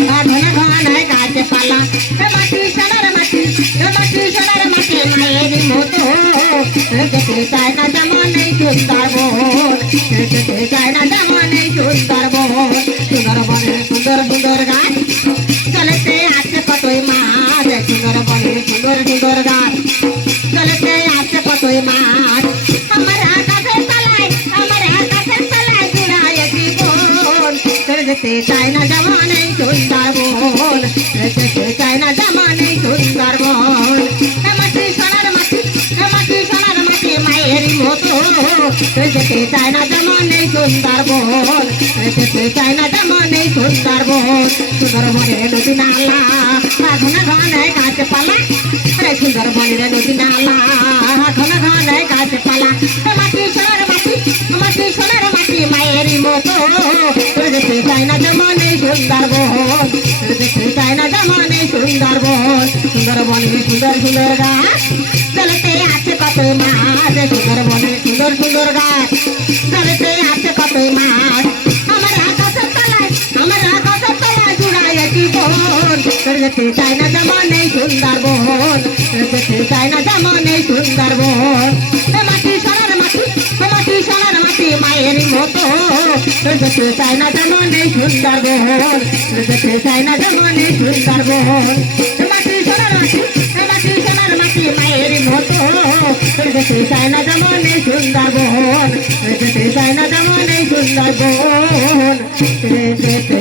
ঘন ঘন গাছপালা মাটি সোনার মাটি সোনার মাটি মায়ের মতো যেতে চায় না যেমন এই সুন্দরবন যেতে চায় না যেমন এই সুন্দরবন সুন্দরবনে সুন্দর সুন্দর গাছ চলেতে আছে কতই মাছ সুন্দরবনে সুন্দর সুন্দর গাছ চলেতে আছে কতই মাছ আমার গাছের তলায় জুড়ায় জীবন যেতে চায় না যেমন এই সুন্দরবন যেতে চায় না যেমন এই সুন্দরবন মাটি সোনার মাটি মায়ের মতো যেতে চায় না যেমন এই সুন্দরবন যেতে চায় না যেমন এই সুন্দরবন সুন্দরবনে নদী নালা ঘন ঘন গাছপালা সুন্দরবনের নদী নালা ঘন ঘন গাছপালা মাটি সোনার মাটি মায়ের মতো যেতে চায় না যেমন এই সুন্দরবন যেতে চায় না যেমন এই সুন্দরবন সুন্দরবনে সুন্দর সুন্দর গাছ চলতে আছে কতই মাছ সুন্দরবনে সুন্দর সুন্দর গাছ চলতে আছে কতই মাছ আমার গাছের তলায় জুড়ায় জীবন যেতে চায় না যেমন এই সুন্দরবন যেতে চায় না যেমন এই সুন্দরবন মাটি সোনার মাটি মায়ের মতো যেতে চায় না যেমন এই সুন্দরবন যেতে চায় না যেমন এই সুন্দরবন মাটি সোনার মাটি মায়ের মতো যেতে চায় না যেমন এই সুন্দরবন যেতে চায় না যেমন এই সুন্দরবন যেতে